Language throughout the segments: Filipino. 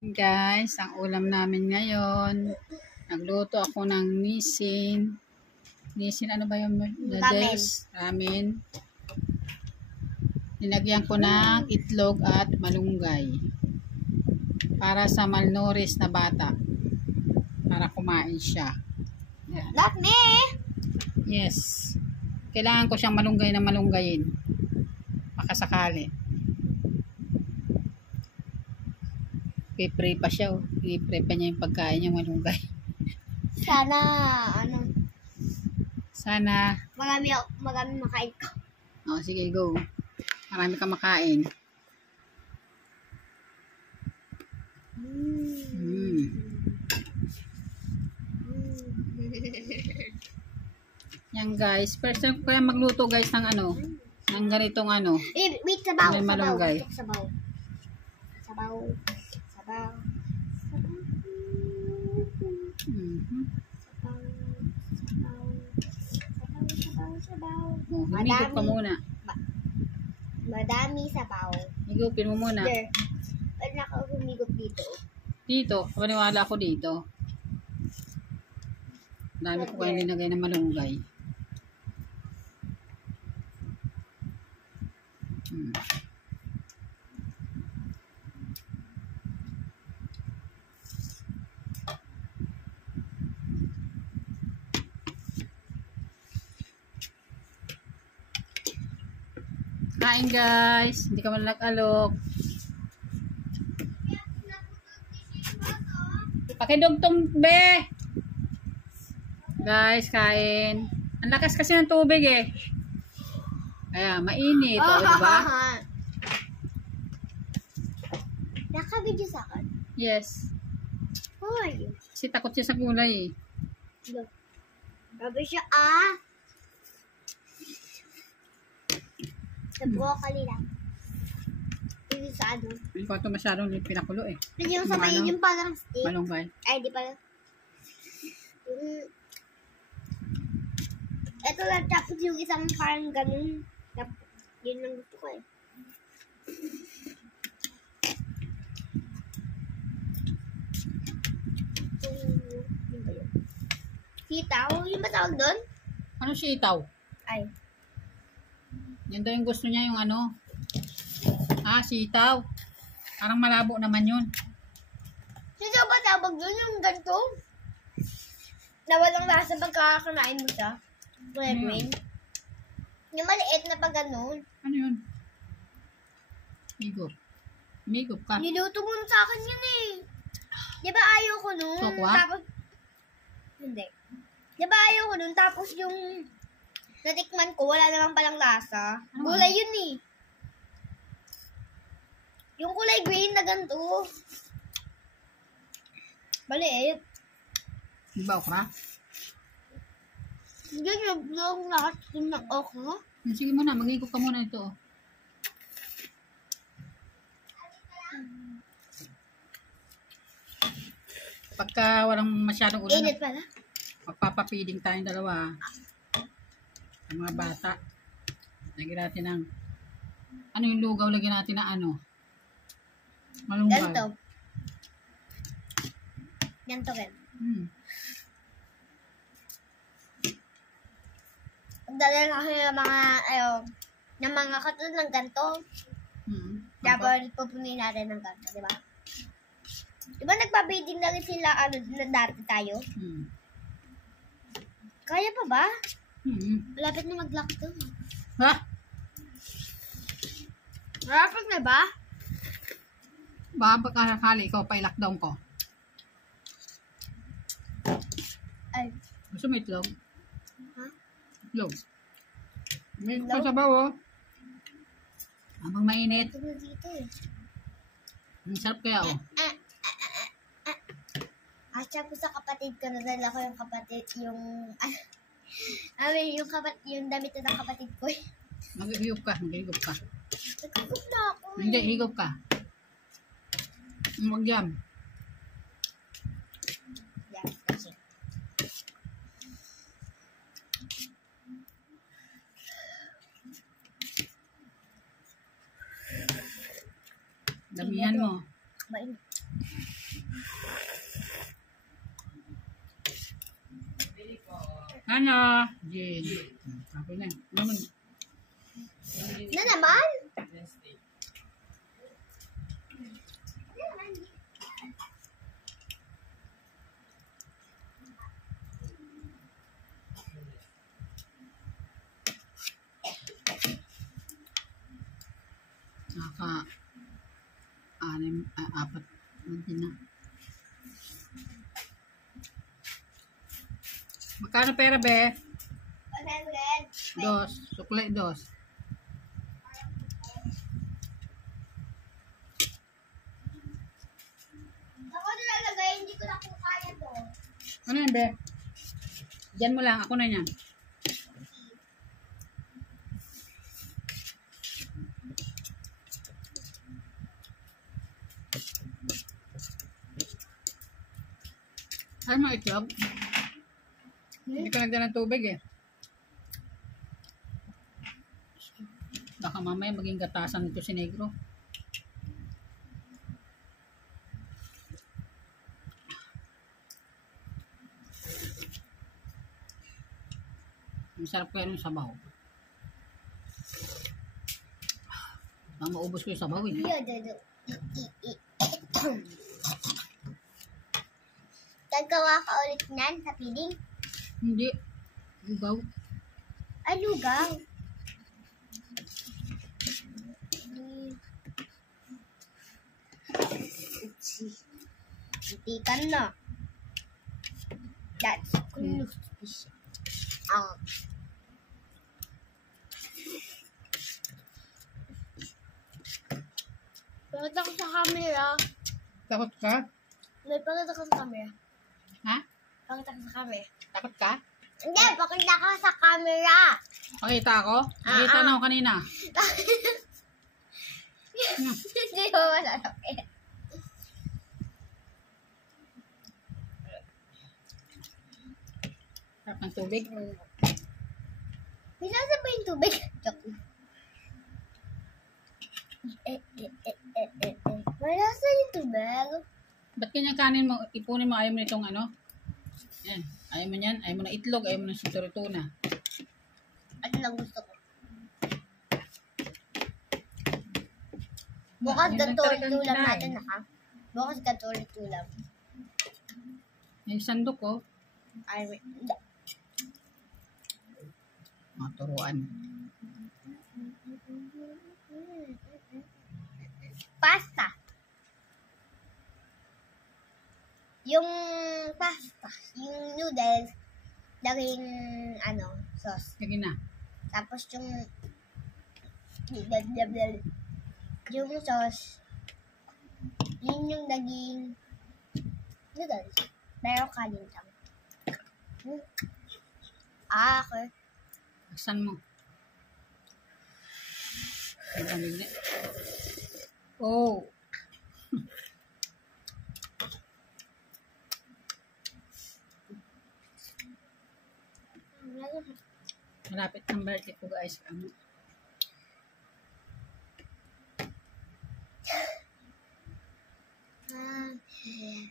Guys, ang ulam namin ngayon, nagluto ako ng nisin. Nisin, ano ba yung noodles? Ramen. Nilagyan ko ng itlog at malunggay. Para sa malnourished na bata. Para kumain siya. Yan. Yes. Kailangan ko siyang malunggay na malunggayin. Makasakali. I-pray pa siya. I-pray pa niya yung pagkain niya malunggay. Sana marami makain ko. Oh, sige, go. Marami ka makain. Yan guys. First time ko kaya magluto guys ng ano. Ng ganitong ano. Wait, sabaw. May malunggay. Sabaw. Oh, humigop ka muna. Madami sabaw. Higupin mo muna. Ba't nakahumigop dito? Dito. Maniwala ako dito. Dami ko kaya nilagay na malunggay. Kain guys. Hindi ka man nag-alok. Pakidugtong be. Guys, kain. Ang lakas kasi ng tubig eh. Kaya mainit, oh, diba? Naka-video sa akin? Yes. Hoy. Kasi takot siya sa gulay eh. Grabe siya Sa broccoli lang. Hindi sa ano. Hindi ko ito masyadong pinakulo eh. Hindi yung sabay yun yung parang steak. Malunggay. Ay, di pala. Ito lang, tapos yung isang parang ganun. Yun lang gusto ko eh. Yun ba yun? Sitaw? Yung ba tawag doon? Ano sitaw? Ay. Yan daw yung gusto niya yung ano. Sitaw. Parang malabo naman yun. Sitaw ba tawag doon yung ganito? Na walang lasa pagkakanain mo siya? Kulay green? Yung maliit na pag ganun. Ano yun? Migop. Migop ka. Niluto mo sa akin yun eh. Di ba ayaw ko nun? Sokwa? Tapos, hindi. Di ba ayaw ko nun? Tapos yung natikman ko, wala naman palang lasa. Ano Gulay yun eh. Yung kulay green na ganito. Maliit. Di ba okra? Hindi yung lahat ng okra. Sige muna, mag-igop ka muna ito. Pagka walang masyadong ulan, Init pala. magpapapiding tayong dalawa. Ang mga bata. Lagyan natin ng, ano yung lugaw, lagyan natin na ano? Malunggay. Ganito. Ganito rin. Magdala na kayo ng mga katulad ng ganito. Dapat pupunin natin ng ganito, di ba? Di ba nagpapiding na rin sila na dati tayo? Kaya pa ba? Malapit na mag-lockdown. Ha? Malapit na ba? Baka pagkakali ikaw pa i-lockdown ko. Ay. Gusto mo itlog? Ha? Itlog. May pasabaw oh. Habang mainit. Ito na dito eh. Ang sarap kaya oh. Asya ko sa kapatid ko, nadala ko yung kapatid, yung damit na ng kapatid ko eh. Mag-higop ka, mag-higop ka. Nagkukup na ako eh. Hindi, higop ka. Mag-yam. Yan, kasi. Damihan mo. Mainit. Ano? Jin. Okay na. Naman. Na naman? Apat. Hindi na. Magkano pera, be? 100. Dos. Sukle, dos. Ako nilalagay, hindi ko na po kaya to. Ano yan, be? Diyan mo lang. Ako na yan. Ay, mga itlog. Hindi ka nagdala ng tubig eh. Baka mamaya maging gatasan nito si Negro. Masarap kaya ng sabaw. Baka maubos ko yung sabaw eh. Gagawa ka ulit niyan sa feeding? Hindi. Lugaw. Ay, lugaw. Itikan na. That's close. Bakit ako sa camera? Takot ka? May bakit ako sa camera? Ha? Bakit ako sa camera? Takot ka? Hindi, bakit ako sa camera? Pakita ako? Nakita na ako kanina. Hindi mo malalapit. Sarap ng tubig. Minasa ba yung tubig? Joke. Malasa yung tubig. Ba't kanyang kanin mo, ipunin mo, ayaw mo nitong ano? Yan. Ayaw mo yan, ayaw mo na itlog, ayaw mo na sinturituna. Ano lang gusto ko? Bukas ganito ulit ulam natin, naka. Bukas ganito ulit ulam. Yung sandok ko, Ay, hindi. maturuan. Pasta. Yung pasta, yung noodles, laging, sauce. Sige na. Tapos yung sauce, yun yung naging noodles. Pero kanin lang. Okay. Aksan mo. Ang lamig na. Oh. Malapit ng birthday ko guys.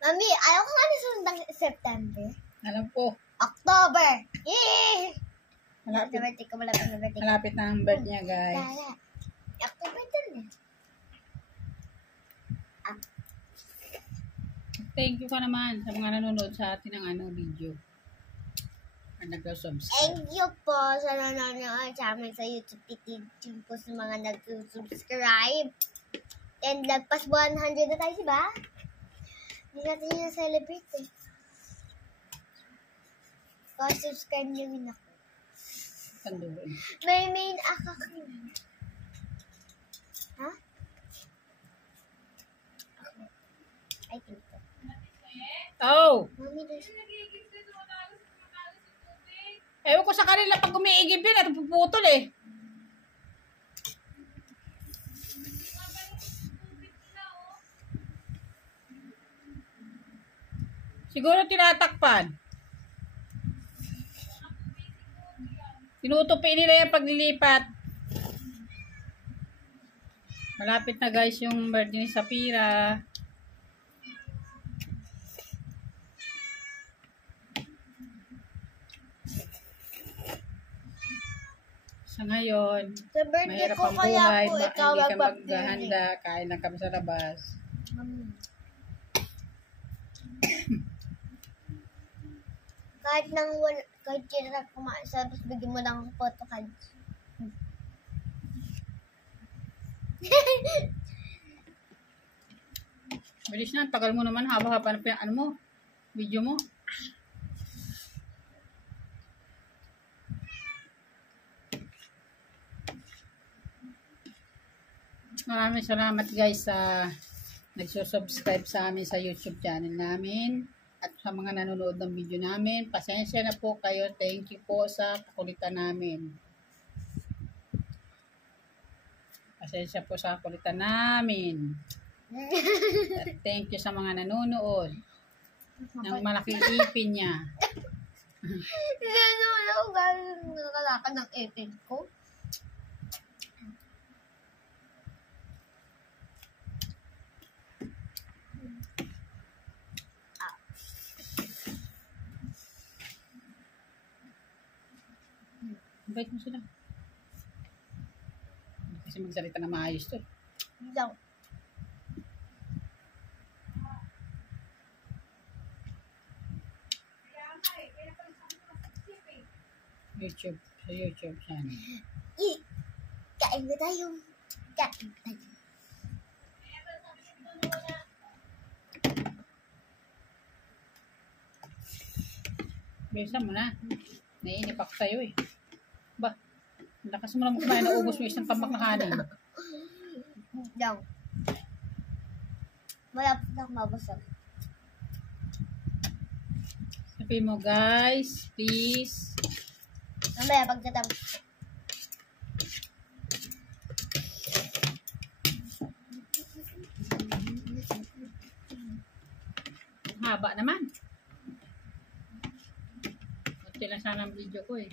Mami, ayaw ko nga sundan September. Alam ko. October! Yay! Malapit. Malapit ko, malapit. Malapit na ang birthday niya guys. Dala. October dun eh. Thank you ka naman sa mga nanonood sa atin ng video. At nag-subscribe. Thank you po sa nanonood sa amin sa YouTube. Thank po sa mga nag-subscribe. And lagpas 100 na tayo, diba? Hindi natin yung celebrate eh. Subscribe niyo rin ako. Tanduin. May main account. Ha? I think so. Oh! Mami, there's... Ewan ko sa kanila pag umiigib yun at puputol eh. Siguro tinatakpan. Tinutupi nila yung paglilipat. Malapit na guys yung birthday ni Sapira. Sa ngayon, Sa birthday mahirap ko ang kaya buhay, po ikaw hindi ka magpapili. maghahanda, kain lang kami sa labas. Kahit kahit kira kumain sa tapos bigyan mo lang ng photo cards. Bilis na, tagal mo naman, haba-haba na pa yung ano mo, video mo. Maraming salamat guys sa nagsusubscribe sa amin sa YouTube channel namin at sa mga nanonood ng video namin. Pasensya na po kayo. Thank you po sa kakulitan namin. Pasensya po sa kakulitan namin. At thank you sa mga nanonood ng malaking ipin niya. Ano ako galing nakalakad ng ipin ko? Invite mo sila. Kasi magsalita na maayos to. Lang. YouTube. Sa YouTube channel. Kain na tayo. Kain na tayo. Bilisan mo na. Naiinip ako sa'yo eh. Ba? Lakas mo lang kumain. Naubos mo isang tambak na kanin. Lang. Malapit na ako mabusog. Sabihin mo guys, please. Mamaya pagkatapos. Haba naman. Kunti lang sana ang video ko eh.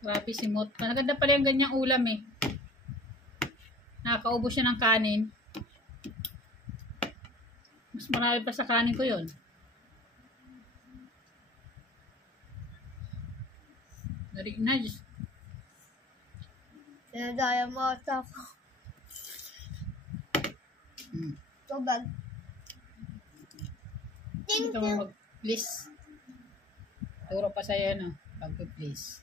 Grabe si Mot. Maganda pala yung ganyang ulam eh. Nakakaubos siya ng kanin. Mas marami pa sa kanin ko yun. Narig na. Sinadaya mo ata ako. Tubag. Hindi ka mo mag-please. Turo pa sa'yo no. Pag-please.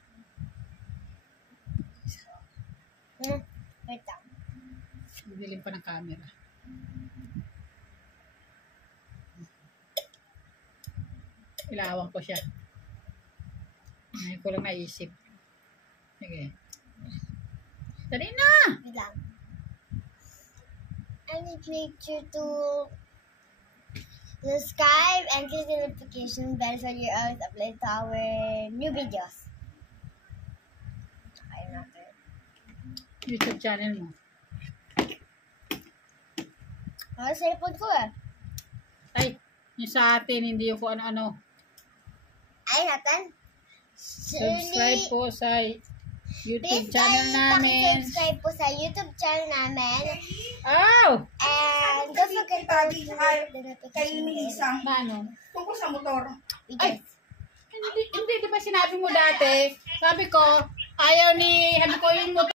Wait lang. Dilim pa ng camera. Ilawang ko siya. Ngayon ko lang naisip. Sige. Dali na! Wait lang. I need make sure to subscribe and click the notification bell so you always upload to our new videos. Okay, natin. YouTube channel mo. Ano sa cellphone ko eh? Ay, yung sa atin, hindi yung kung ano-ano. Ay, natin. Subscribe po sa YouTube Please channel namin. subscribe po sa YouTube channel namin. Oh! And don't forget to click the Kayo notification ni bell. Isang Ano? tungkol sa motor. Ay! Hindi, di ba sinabi mo dati? Sabi ko, ayaw ni, sabi ko yung motor.